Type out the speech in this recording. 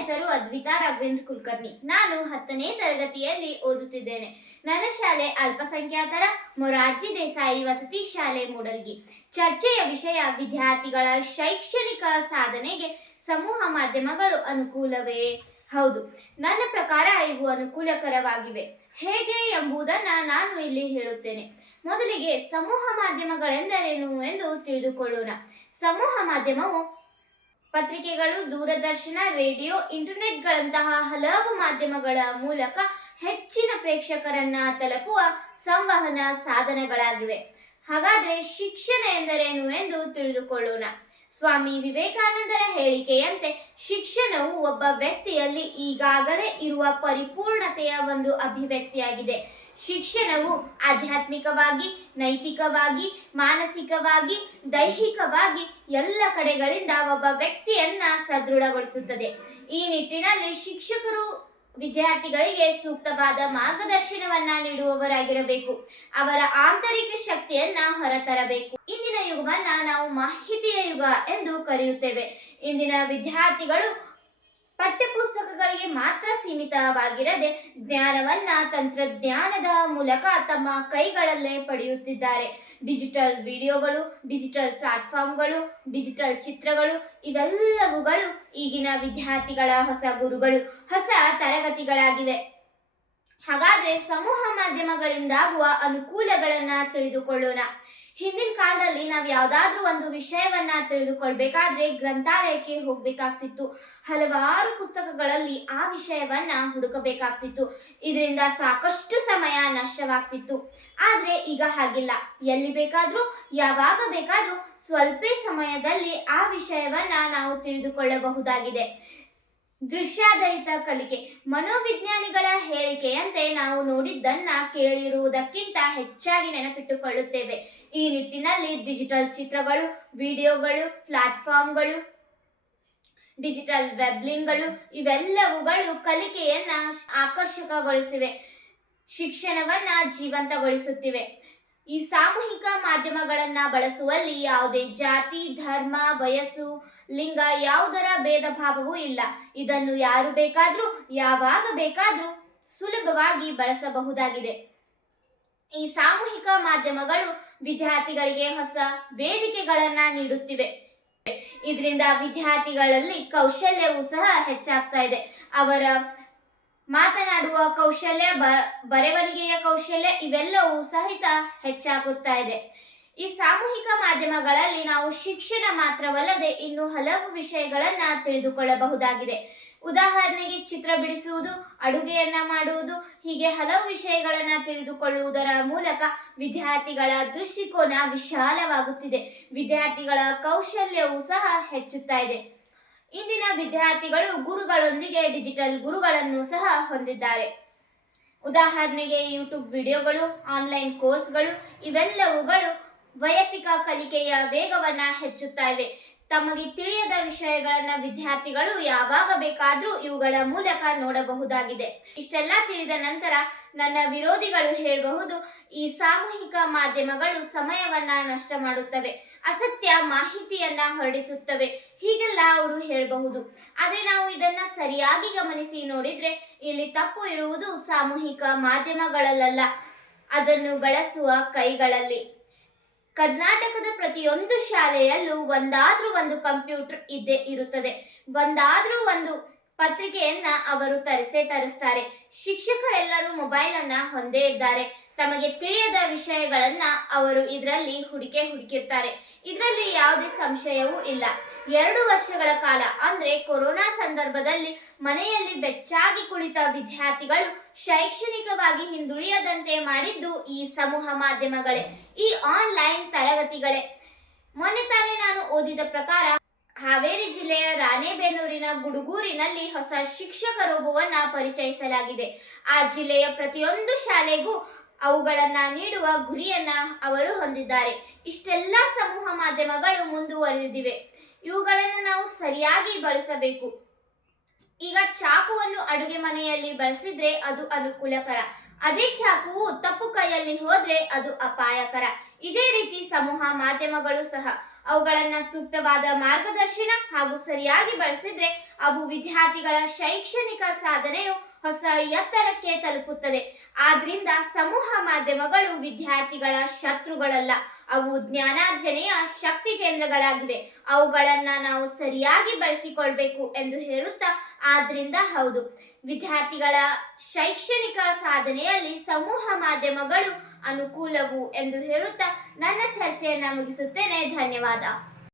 ಹೆಸರು ಅದ್ವಿತಾ ರಾಘವೇಂದ್ರ ಕುಲಕರ್ಣಿ. ನಾನು ಹತ್ತನೇ ತರಗತಿಯಲ್ಲಿ ಓದುತ್ತಿದ್ದೇನೆ. ನನ್ನ ಶಾಲೆ ಅಲ್ಪಸಂಖ್ಯಾತರ ಮೊರಾರ್ಜಿ ದೇಸಾಯಿ ವಸತಿ ಶಾಲೆ ಮೂಡಲ್ಗಿ. ಚರ್ಚೆಯ ವಿಷಯ ವಿದ್ಯಾರ್ಥಿಗಳ ಶೈಕ್ಷಣಿಕ ಸಾಧನೆಗೆ ಸಮೂಹ ಮಾಧ್ಯಮಗಳು ಅನುಕೂಲವೇ? ಹೌದು, ನನ್ನ ಪ್ರಕಾರ ಇವು ಅನುಕೂಲಕರವಾಗಿವೆ. ಹೇಗೆ ಎಂಬುದನ್ನು ನಾನು ಇಲ್ಲಿ ಹೇಳುತ್ತೇನೆ. ಮೊದಲಿಗೆ ಸಮೂಹ ಮಾಧ್ಯಮಗಳೆಂದರೇನು ಎಂದು ತಿಳಿದುಕೊಳ್ಳೋಣ. ಸಮೂಹ ಮಾಧ್ಯಮವು ಪತ್ರಿಕೆಗಳು, ದೂರದರ್ಶನ, ರೇಡಿಯೋ, ಇಂಟರ್ನೆಟ್ಗಳಂತಹ ಹಲವು ಮಾಧ್ಯಮಗಳ ಮೂಲಕ ಹೆಚ್ಚಿನ ಪ್ರೇಕ್ಷಕರನ್ನ ತಲುಪುವ ಸಂವಹನ ಸಾಧನಗಳಾಗಿವೆ. ಹಾಗಾದ್ರೆ ಶಿಕ್ಷಣ ಎಂದರೇನು ಎಂದು ತಿಳಿದುಕೊಳ್ಳೋಣ. ಸ್ವಾಮಿ ವಿವೇಕಾನಂದರ ಹೇಳಿಕೆಯಂತೆ ಶಿಕ್ಷಣವು ಒಬ್ಬ ವ್ಯಕ್ತಿಯಲ್ಲಿ ಈಗಾಗಲೇ ಇರುವ ಪರಿಪೂರ್ಣತೆಯ ಒಂದು ಅಭಿವ್ಯಕ್ತಿಯಾಗಿದೆ. ಶಿಕ್ಷಣವು ಆಧ್ಯಾತ್ಮಿಕವಾಗಿ, ನೈತಿಕವಾಗಿ, ಮಾನಸಿಕವಾಗಿ, ದೈಹಿಕವಾಗಿ ಎಲ್ಲ ಕಡೆಗಳಿಂದ ಒಬ್ಬ ವ್ಯಕ್ತಿಯನ್ನ ಸದೃಢಗೊಳಿಸುತ್ತದೆ. ಈ ನಿಟ್ಟಿನಲ್ಲಿ ಶಿಕ್ಷಕರು ವಿದ್ಯಾರ್ಥಿಗಳಿಗೆ ಸೂಕ್ತವಾದ ಮಾರ್ಗದರ್ಶನವನ್ನ ನೀಡುವವರಾಗಿರಬೇಕು. ಅವರ ಆಂತರಿಕ ಶಕ್ತಿಯನ್ನ ಹೊರತರಬೇಕು. ಇಂದಿನ ಯುಗವನ್ನ ನಾವು ಮಾಹಿತಿಯ ಯುಗ ಎಂದು ಕರೆಯುತ್ತೇವೆ. ಇಂದಿನ ವಿದ್ಯಾರ್ಥಿಗಳು ಪಠ್ಯಪುಸ್ತಕಗಳಿಗೆ ಮಾತ್ರ ಸೀಮಿತವಾಗಿರದೆ ಜ್ಞಾನವನ್ನ ತಂತ್ರಜ್ಞಾನದ ಮೂಲಕ ತಮ್ಮ ಕೈಗಳಲ್ಲೇ ಪಡೆಯುತ್ತಿದ್ದಾರೆ. ಡಿಜಿಟಲ್ ವಿಡಿಯೋಗಳು, ಡಿಜಿಟಲ್ ಪ್ಲಾಟ್ಫಾರ್ಮ್ಗಳು, ಡಿಜಿಟಲ್ ಚಿತ್ರಗಳು, ಇವೆಲ್ಲವುಗಳು ಈಗಿನ ವಿದ್ಯಾರ್ಥಿಗಳ ಹೊಸ ಗುರುಗಳು, ಹೊಸ ತರಗತಿಗಳಾಗಿವೆ. ಹಾಗಾದ್ರೆ ಸಮೂಹ ಮಾಧ್ಯಮಗಳಿಂದಾಗುವ ಅನುಕೂಲಗಳನ್ನ ತಿಳಿದುಕೊಳ್ಳೋಣ. ಹಿಂದಿನ ಕಾಲದಲ್ಲಿ ನಾವು ಯಾವುದಾದ್ರೂ ಒಂದು ವಿಷಯವನ್ನ ತಿಳಿದುಕೊಳ್ಬೇಕಾದ್ರೆ ಗ್ರಂಥಾಲಯಕ್ಕೆ ಹೋಗ್ಬೇಕಾಗ್ತಿತ್ತು. ಹಲವಾರು ಪುಸ್ತಕಗಳಲ್ಲಿ ಆ ವಿಷಯವನ್ನ ಹುಡುಕಬೇಕಾಗ್ತಿತ್ತು. ಇದರಿಂದ ಸಾಕಷ್ಟು ಸಮಯ ನಷ್ಟವಾಗ್ತಿತ್ತು. ಆದ್ರೆ ಈಗ ಹಾಗಿಲ್ಲ. ಎಲ್ಲಿ ಬೇಕಾದ್ರೂ, ಯಾವಾಗ ಬೇಕಾದ್ರೂ, ಸ್ವಲ್ಪ ಸಮಯದಲ್ಲಿ ಆ ವಿಷಯವನ್ನ ನಾವು ತಿಳಿದುಕೊಳ್ಳಬಹುದಾಗಿದೆ. ದೃಶ್ಯಾಧಾರಿತ ಕಲಿಕೆ, ಮನೋವಿಜ್ಞಾನಿಗಳ ಹೇಳಿಕೆಯಂತೆ ನಾವು ನೋಡಿದ್ದನ್ನ ಕೇಳಿರುವುದಕ್ಕಿಂತ ಹೆಚ್ಚಾಗಿ ನೆನಪಿಟ್ಟುಕೊಳ್ಳುತ್ತೇವೆ. ಈ ನಿಟ್ಟಿನಲ್ಲಿ ಡಿಜಿಟಲ್ ಚಿತ್ರಗಳು, ವಿಡಿಯೋಗಳು, ಪ್ಲಾಟ್ಫಾರ್ಮ್ಗಳು, ಡಿಜಿಟಲ್ ವೆಬ್ಲಿಂಗ್ಗಳು ಇವೆಲ್ಲವುಗಳು ಕಲಿಕೆಯನ್ನ ಆಕರ್ಷಕಗೊಳಿಸಿವೆ, ಶಿಕ್ಷಣವನ್ನ ಜೀವಂತಗೊಳಿಸುತ್ತಿವೆ. ಈ ಸಾಮೂಹಿಕ ಮಾಧ್ಯಮಗಳನ್ನ ಬಳಸುವಲ್ಲಿ ಯಾವುದೇ ಜಾತಿ, ಧರ್ಮ, ವಯಸ್ಸು, ಲಿಂಗ ಯಾವುದರ ಭೇದ ಭಾವವೂ ಇಲ್ಲ. ಇದನ್ನು ಯಾರು ಬೇಕಾದ್ರೂ, ಯಾವಾಗ ಬೇಕಾದ್ರೂ ಸುಲಭವಾಗಿ ಬಳಸಬಹುದಾಗಿದೆ. ಈ ಸಾಮೂಹಿಕ ಮಾಧ್ಯಮಗಳು ವಿದ್ಯಾರ್ಥಿಗಳಿಗೆ ಹೊಸ ವೇದಿಕೆಗಳನ್ನ ನೀಡುತ್ತಿವೆ. ಇದರಿಂದ ವಿದ್ಯಾರ್ಥಿಗಳಲ್ಲಿ ಕೌಶಲ್ಯವೂ ಸಹ ಹೆಚ್ಚಾಗ್ತಾ ಇದೆ. ಅವರ ಮಾತನಾಡುವ ಕೌಶಲ್ಯ ಬರವಣಿಗೆಯ ಕೌಶಲ್ಯ ಇವೆಲ್ಲವೂ ಸಹಿತ ಹೆಚ್ಚಾಗುತ್ತಾ ಇದೆ. ಈ ಸಾಮೂಹಿಕ ಮಾಧ್ಯಮಗಳಲ್ಲಿ ನಾವು ಶಿಕ್ಷಣ ಮಾತ್ರವಲ್ಲದೆ ಇನ್ನು ಹಲವು ವಿಷಯಗಳನ್ನ ತಿಳಿದುಕೊಳ್ಳಬಹುದಾಗಿದೆ. ಉದಾಹರಣೆಗೆ ಚಿತ್ರ ಬಿಡಿಸುವುದು, ಅಡುಗೆಯನ್ನ ಮಾಡುವುದು, ಹೀಗೆ ಹಲವು ವಿಷಯಗಳನ್ನ ತಿಳಿದುಕೊಳ್ಳುವುದರ ಮೂಲಕ ವಿದ್ಯಾರ್ಥಿಗಳ ದೃಷ್ಟಿಕೋನ ವಿಶಾಲವಾಗುತ್ತಿದೆ. ವಿದ್ಯಾರ್ಥಿಗಳ ಕೌಶಲ್ಯವೂ ಸಹ ಹೆಚ್ಚುತ್ತಾ ಇದೆ. ವಿದ್ಯಾರ್ಥಿಗಳು ಗುರುಗಳೊಂದಿಗೆ ಡಿಜಿಟಲ್ ಗುರುಗಳನ್ನು ಸಹ ಹೊಂದಿದ್ದಾರೆ. ಉದಾಹರಣೆಗೆ ಯೂಟ್ಯೂಬ್ ವಿಡಿಯೋಗಳು, ಆನ್ಲೈನ್ ಕೋರ್ಸ್ಗಳು, ಇವೆಲ್ಲವುಗಳು ವೈಯಕ್ತಿಕ ಕಲಿಕೆಯ ವೇಗವನ್ನು ಹೆಚ್ಚುತ್ತಾ ತಮಗೆ ತಿಳಿಯದ ವಿಷಯಗಳನ್ನು ವಿದ್ಯಾರ್ಥಿಗಳು ಯಾವಾಗ ಬೇಕಾದರೂ ಇವುಗಳ ಮೂಲಕ ನೋಡಬಹುದಾಗಿದೆ. ಇಷ್ಟೆಲ್ಲ ತಿಳಿದ ನಂತರ ನನ್ನ ವಿರೋಧಿಗಳು ಹೇಳಬಹುದು, ಈ ಸಾಮೂಹಿಕ ಮಾಧ್ಯಮಗಳು ಸಮಯವನ್ನು ನಷ್ಟ ಮಾಡುತ್ತವೆ. ಅಸತ್ಯ ಮಾಹಿತಿಯನ್ನ ಹೊರಡಿಸುತ್ತವೆ. ಹೀಗೆಲ್ಲ ಅವರು ಹೇಳಬಹುದು. ಆದರೆ ನಾವು ಇದನ್ನ ಸರಿಯಾಗಿ ಗಮನಿಸಿ ನೋಡಿದ್ರೆ ಇಲ್ಲಿ ತಪ್ಪು ಇರುವುದು ಸಾಮೂಹಿಕ ಮಾಧ್ಯಮಗಳಲ್ಲ ಅದನ್ನು ಬಳಸುವ ಕೈಗಳಲ್ಲಿ. ಕರ್ನಾಟಕದ ಪ್ರತಿಯೊಂದು ಶಾಲೆಯಲ್ಲೂ ಒಂದಾದ್ರೂ ಒಂದು ಕಂಪ್ಯೂಟರ್ ಇದ್ದೇ ಇರುತ್ತದೆ. ಒಂದಾದ್ರೂ ಒಂದು ಪತ್ರಿಕೆಯನ್ನ ಅವರು ತರಿಸೇ ತರಿಸ್ತಾರೆ. ಶಿಕ್ಷಕರೆಲ್ಲರೂ ಮೊಬೈಲ್ ಅನ್ನ ಹೊಂದೇ ಇದ್ದಾರೆ. ತಮಗೆ ತಿಳಿಯದ ವಿಷಯಗಳನ್ನ ಅವರು ಇದರಲ್ಲಿ ಹುಡುಕೆ ಹುಡುಕಿರ್ತಾರೆ. ಇದರಲ್ಲಿ ಯಾವುದೇ ಸಂಶಯವೂ ಇಲ್ಲ. ಎರಡು ವರ್ಷಗಳ ಕಾಲ ಅಂದ್ರೆ ಕೊರೋನಾ ಸಂದರ್ಭದಲ್ಲಿ ಮನೆಯಲ್ಲಿ ಬೆಚ್ಚಾಗಿ ಕುಳಿತ ವಿದ್ಯಾರ್ಥಿಗಳು ಶೈಕ್ಷಣಿಕವಾಗಿ ಹಿಂದುಳಿಯದಂತೆ ಮಾಡಿದ್ದು ಈ ಸಮೂಹ ಮಾಧ್ಯಮಗಳೇ. ಈ ಆನ್ಲೈನ್ ತರಗತಿಗಳೇ. ಮೊನ್ನೆ ತಾನೇ ನಾನು ಓದಿದ ಪ್ರಕಾರ ಹಾವೇರಿ ಜಿಲ್ಲೆಯ ರಾಣೆಬೆನ್ನೂರಿನ ಗುಡುಗೂರಿನಲ್ಲಿ ಹೊಸ ಶಿಕ್ಷಕ ರೋಬೋವನ್ನ ಪರಿಚಯಿಸಲಾಗಿದೆ. ಆ ಜಿಲ್ಲೆಯ ಪ್ರತಿಯೊಂದು ಶಾಲೆಗೂ ಅವುಗಳನ್ನ ನೀಡುವ ಗುರಿಯನ್ನ ಅವರು ಹೊಂದಿದ್ದಾರೆ. ಇಷ್ಟೆಲ್ಲ ಸಮೂಹ ಮಾಧ್ಯಮಗಳು ಮುಂದುವರೆದಿವೆ. ಇವುಗಳನ್ನು ನಾವು ಸರಿಯಾಗಿ ಬಳಸಬೇಕು. ಈಗ ಚಾಕುವನ್ನು ಅಡುಗೆ ಮನೆಯಲ್ಲಿ ಬಳಸಿದ್ರೆ ಅದು ಅನುಕೂಲಕರ. ಅದೇ ಚಾಕುವು ತಪ್ಪು ಕೈಯಲ್ಲಿ ಹೋದ್ರೆ ಅದು ಅಪಾಯಕರ. ಇದೇ ರೀತಿ ಸಮೂಹ ಮಾಧ್ಯಮಗಳು ಸಹ ಅವುಗಳನ್ನ ಸೂಕ್ತವಾದ ಮಾರ್ಗದರ್ಶನ ಹಾಗೂ ಸರಿಯಾಗಿ ಬಳಸಿದ್ರೆ ಅವು ವಿದ್ಯಾರ್ಥಿಗಳ ಶೈಕ್ಷಣಿಕ ಸಾಧನೆಯು ಹೊಸ ಎತ್ತರಕ್ಕೆ ತಲುಪುತ್ತದೆ. ಆದ್ರಿಂದ ಸಮೂಹ ಮಾಧ್ಯಮಗಳು ವಿದ್ಯಾರ್ಥಿಗಳ ಶತ್ರುಗಳಲ್ಲ. ಅವು ಜ್ಞಾನಾರ್ಜನೆಯ ಶಕ್ತಿ ಕೇಂದ್ರಗಳಾಗಿವೆ. ಅವುಗಳನ್ನ ನಾವು ಸರಿಯಾಗಿ ಬಳಸಿಕೊಳ್ಬೇಕು ಎಂದು ಹೇಳುತ್ತಾ ಆದ್ರಿಂದ ಹೌದು. ವಿದ್ಯಾರ್ಥಿಗಳ ಶೈಕ್ಷಣಿಕ ಸಾಧನೆಯಲ್ಲಿ ಸಮೂಹ ಮಾಧ್ಯಮಗಳು ಅನುಕೂಲವು ಎಂದು ಹೇಳುತ್ತಾ ನನ್ನ ಚರ್ಚೆಯನ್ನು ಮುಗಿಸುತ್ತೇನೆ. ಧನ್ಯವಾದ.